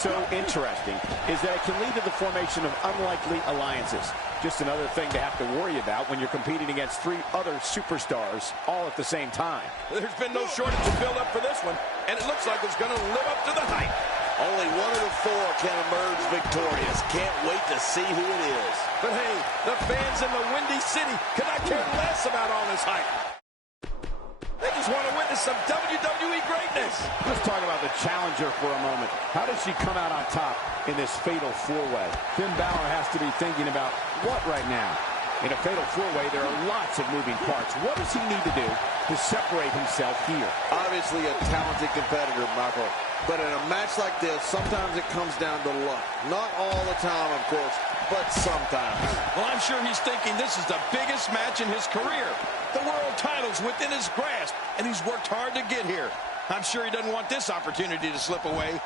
So interesting is that it can lead to the formation of unlikely alliances. Just another thing to have to worry about when you're competing against 3 other superstars all at the same time. There's been no shortage of build-up for this one, and it looks like it's going to live up to the hype. Only 1 of the 4 can emerge victorious. Can't wait to see who it is. But hey, the fans in the Windy City could not care less about all this hype. They just want to witness some WWE greatness. Let's talk about the challenger for a moment. How does she come out on top in this fatal 4-way? Finn Balor has to be thinking about what right now? In a fatal 4-way, there are lots of moving parts. What does he need to do to separate himself here? Obviously a talented competitor, Michael. But in a match like this, sometimes it comes down to luck. Not all the time, of course, but sometimes. Well, I'm sure he's thinking this is the biggest match in his career. The world title's within his grasp, and he's worked hard to get here. I'm sure he doesn't want this opportunity to slip away.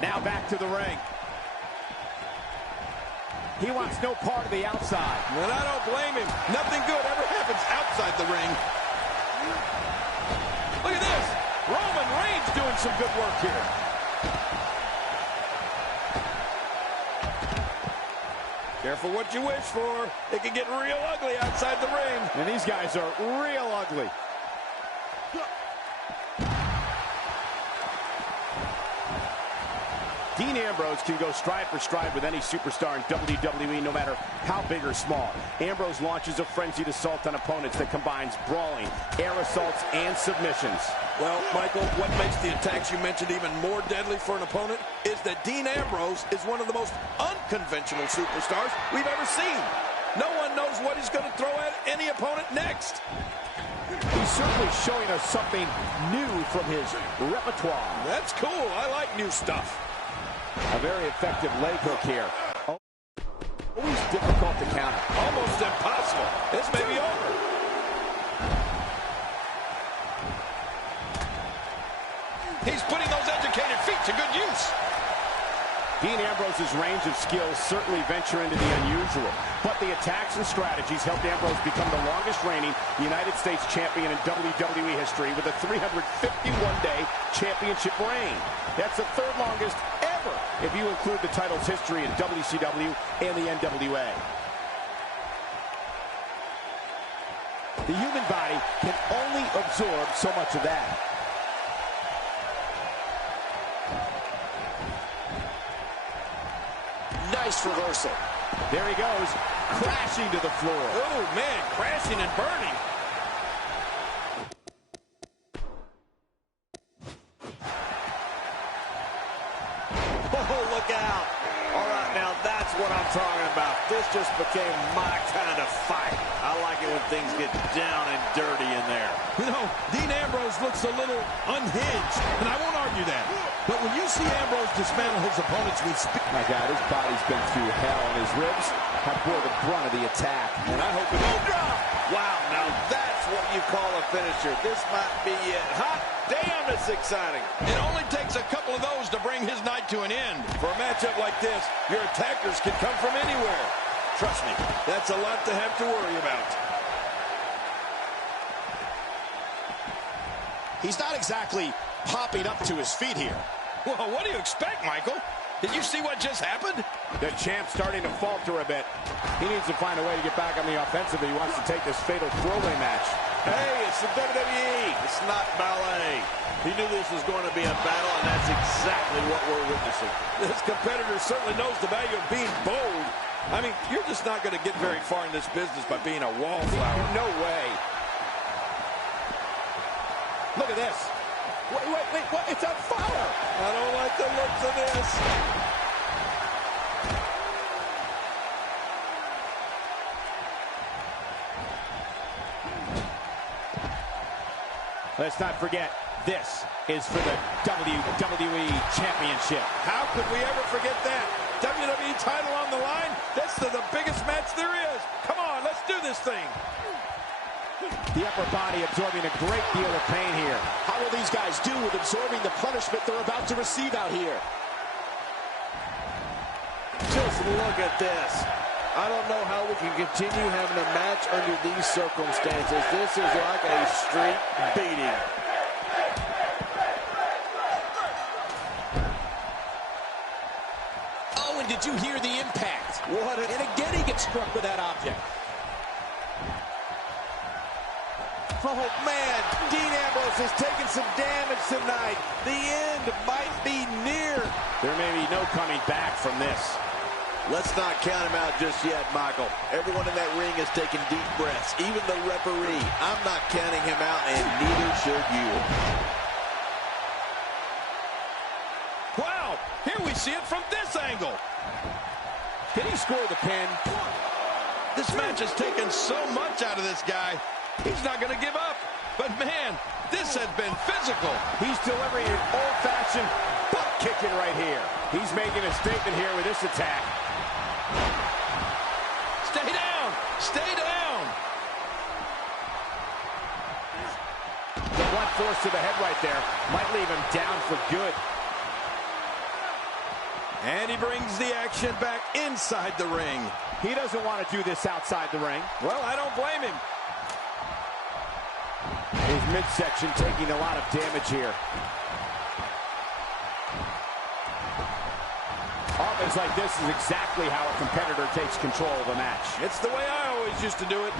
Now back to the ring. He wants no part of the outside. And I don't blame him. Nothing good ever happens outside the ring. Look at this. Roman Reigns doing some good work here. Careful what you wish for. It can get real ugly outside the ring. And these guys are real ugly. Dean Ambrose can go stride for stride with any superstar in WWE, no matter how big or small. Ambrose launches a frenzied assault on opponents that combines brawling, air assaults, and submissions. Well, Michael, what makes the attacks you mentioned even more deadly for an opponent is that Dean Ambrose is one of the most unconventional superstars we've ever seen. No one knows what he's going to throw at any opponent next. He's certainly showing us something new from his repertoire. That's cool. I like new stuff. A very effective leg hook here. Always difficult to counter. Almost impossible. This may be over. He's putting those educated feet to good use. Dean Ambrose's range of skills certainly venture into the unusual, but the attacks and strategies helped Ambrose become the longest reigning United States champion in WWE history with a 351-day championship reign. That's the 3rd longest ever if you include the title's history in WCW and the NWA. The human body can only absorb so much of that. Nice reversal. There he goes, crashing to the floor. Oh, man, crashing and burning. Oh, look out. All right, now that's what I'm talking about. This just became my kind of fight. I like it when things get down and dirty in there. You know, Dean Ambrose looks a little unhinged, and I won't argue that. But when you see Ambrose dismantle his opponents with speed... My God, his body's been through hell, and his ribs have bore the brunt of the attack. And I hope it won't drop. Wow, now that's what you call a finisher. This might be it. Hot damn, it's exciting. It only takes a couple of those to bring his night to an end. For a matchup like this, your attackers can come from anywhere. Trust me, that's a lot to have to worry about. He's not exactly popping up to his feet here. Well, what do you expect, Michael? Did you see what just happened? The champ's starting to falter a bit. He needs to find a way to get back on the offensive if he wants to take this fatal 4-way match. Hey, it's the WWE. It's not ballet. He knew this was going to be a battle, and that's exactly what we're witnessing. This competitor certainly knows the value of being bold. I mean, you're just not going to get very far in this business by being a wallflower. No way. Look at this. Wait, what? It's on fire. I don't like the looks of this. Let's not forget, this is for the WWE Championship. How could we ever forget that? WWE title on the line? That's the biggest match there is. Come on, let's do this thing. The upper body absorbing a great deal of pain here. How will these guys do with absorbing the punishment they're about to receive out here? Just look at this. I don't know how we can continue having a match under these circumstances. This is like a street beating. Oh, and did you hear the impact? And again, he gets struck with that object. Oh, man, Dean Ambrose has taken some damage tonight. The end might be near. There may be no coming back from this. Let's not count him out just yet, Michael. Everyone in that ring is taking deep breaths, even the referee. I'm not counting him out, and neither should you. Wow, here we see it from this angle. Can he score the pin? This match has taken so much out of this guy. He's not going to give up. But, man, this has been physical. He's delivering an old-fashioned butt kicking right here. He's making a statement here with this attack. Stay down. Stay down. The blunt force to the head right there might leave him down for good. And he brings the action back inside the ring. He doesn't want to do this outside the ring. Well, I don't blame him. His midsection taking a lot of damage here. Offense like this is exactly how a competitor takes control of a match. It's the way I always used to do it.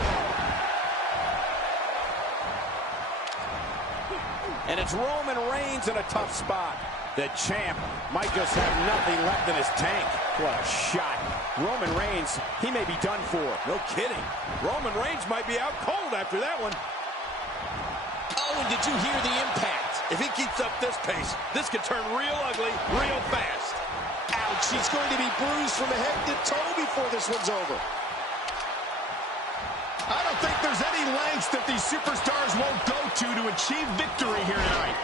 And it's Roman Reigns in a tough spot. The champ might just have nothing left in his tank. What a shot. Roman Reigns, he may be done for. No kidding. Roman Reigns might be out cold after that one. Oh, and did you hear the impact? If he keeps up this pace, this could turn real ugly real fast. Ouch, he's going to be bruised from head to toe before this one's over. I don't think there's any lengths that these superstars won't go to achieve victory here tonight.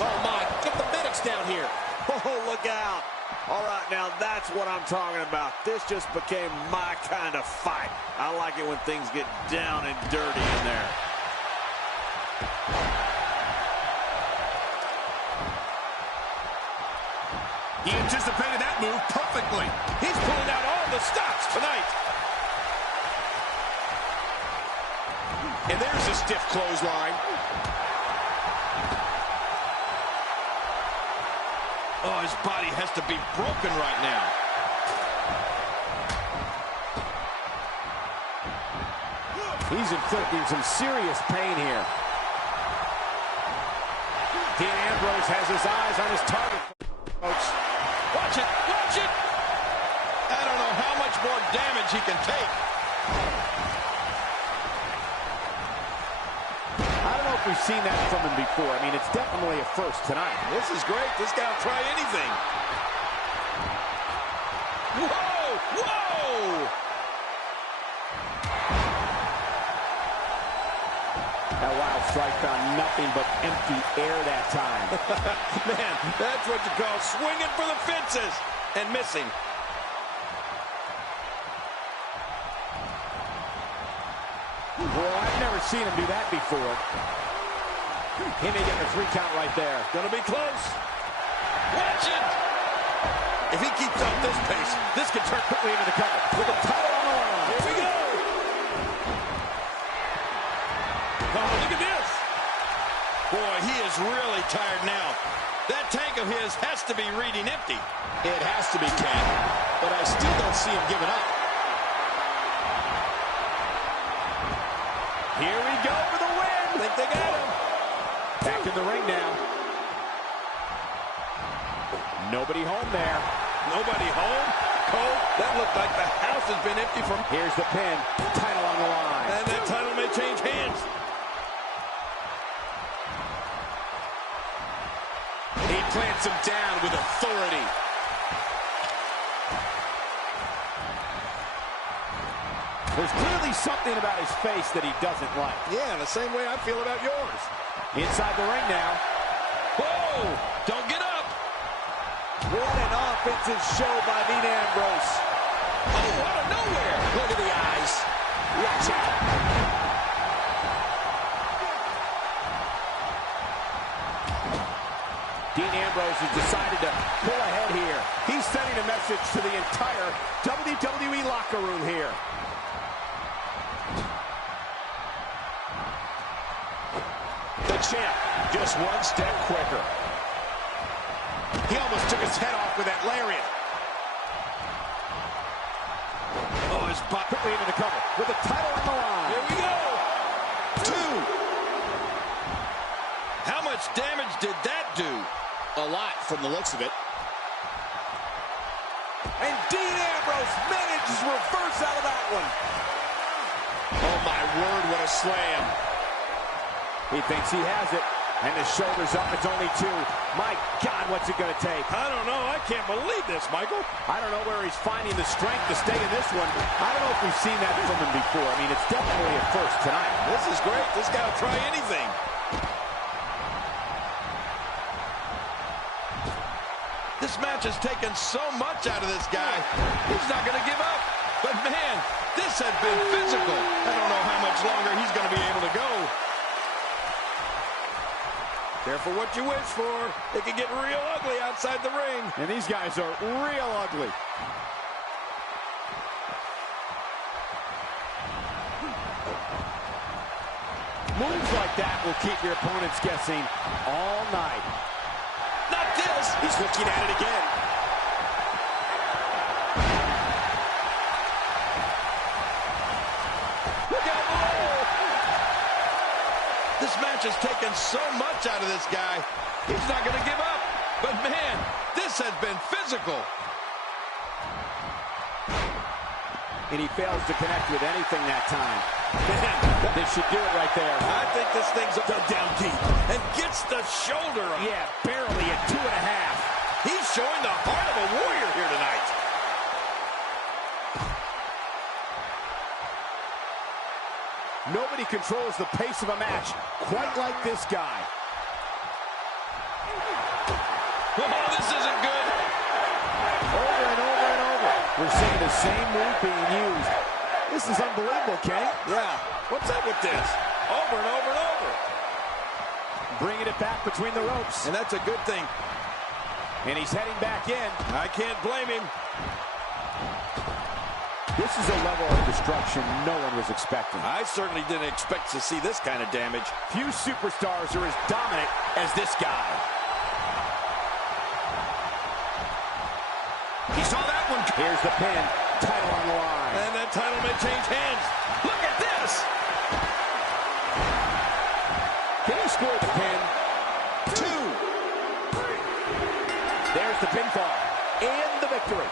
Oh, my, get the medics down here. Oh, look out. All right, now that's what I'm talking about. This just became my kind of fight. I like it when things get down and dirty in there. He anticipated that move perfectly. He's pulling out all the stops tonight. And there's a stiff clothesline. Oh, his body has to be broken right now. He's inflicting some serious pain here. Dean Ambrose has his eyes on his target, folks. Watch it, watch it. I don't know how much more damage he can take. I don't know if we've seen that from him before. I mean, it's definitely a first tonight. This is great. This guy will try anything. Whoa, whoa. That wild strike found nothing but empty air that time. Man, that's what you call swinging for the fences and missing. Well, I've never seen him do that before. He may get the 3 count right there. Gonna be close. Watch it. If he keeps up this pace, this could turn quickly into the cover. With the title on the line. Here we go. Oh, look at this. Boy, he is really tired now. That tank of his has to be reading empty. It has to be, Ken, but I still don't see him giving up. Here we go for the win. I think they got him. Back in the ring now. Nobody home there. Nobody home. Cole, that looked like the house has been empty from... Here's the pin. Title on the line. And that title may change hands. He plants him down with authority. There's clearly something about his face that he doesn't like. Yeah, the same way I feel about yours. Inside the ring now. Whoa! Don't get up! What an offensive show by Dean Ambrose. Oh, out of nowhere! Look at the eyes. Watch out. Dean Ambrose has decided to pull ahead here. He's sending a message to the entire WWE locker room here. The champ, just one step quicker. He almost took his head off with that lariat. spot. Quickly into the cover with the title on the line. Here we go. 2. How much damage did that do? A lot from the looks of it. And Dean Ambrose manages to reverse out of that one. Oh, my word, what a slam. He thinks he has it. And the shoulder's up. It's only 2. My God, what's it going to take? I don't know. I can't believe this, Michael. I don't know where he's finding the strength to stay in this one. I don't know if we've seen that from him before. I mean, it's definitely a first tonight. This is great. This guy will try anything. This match has taken so much out of this guy. He's not going to give up. But, man, this has been physical. I don't know how much longer he's going to be able to go. Careful what you wish for. It can get real ugly outside the ring. And these guys are real ugly. Moves like that will keep your opponents guessing all night. Not this. He's looking at it again. Look out below. This match has taken so much out of this guy. He's not going to give up. But, man, this has been physical. And he fails to connect with anything that time. Man, this should do it right there. I think this thing's dug down deep and gets the shoulder up. Yeah, barely at 2.5. He's showing the heart of a warrior here tonight. Nobody controls the pace of a match quite like this guy. Oh, this isn't good. Over and over and over. We're seeing the same move being used. This is unbelievable, King. Yeah. What's up with this? Over and over and over. Bringing it back between the ropes. And that's a good thing. And he's heading back in. I can't blame him. This is a level of destruction no one was expecting. I certainly didn't expect to see this kind of damage. Few superstars are as dominant as this guy. He saw that one. Here's the pin. Title on the line. And that title may change hands. Look at this. Can he score the pin? 2. There's the pinfall. And the victory.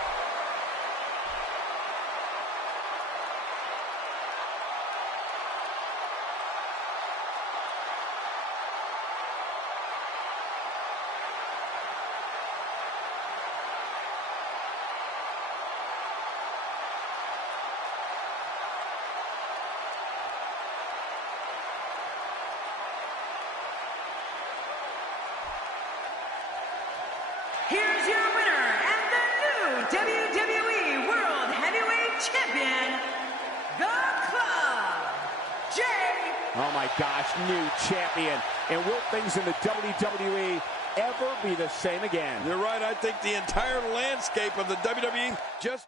Here's your winner and the new WWE World Heavyweight Champion, The Club, Jay. Oh my gosh, new champion. And will things in the WWE ever be the same again? You're right. I think the entire landscape of the WWE just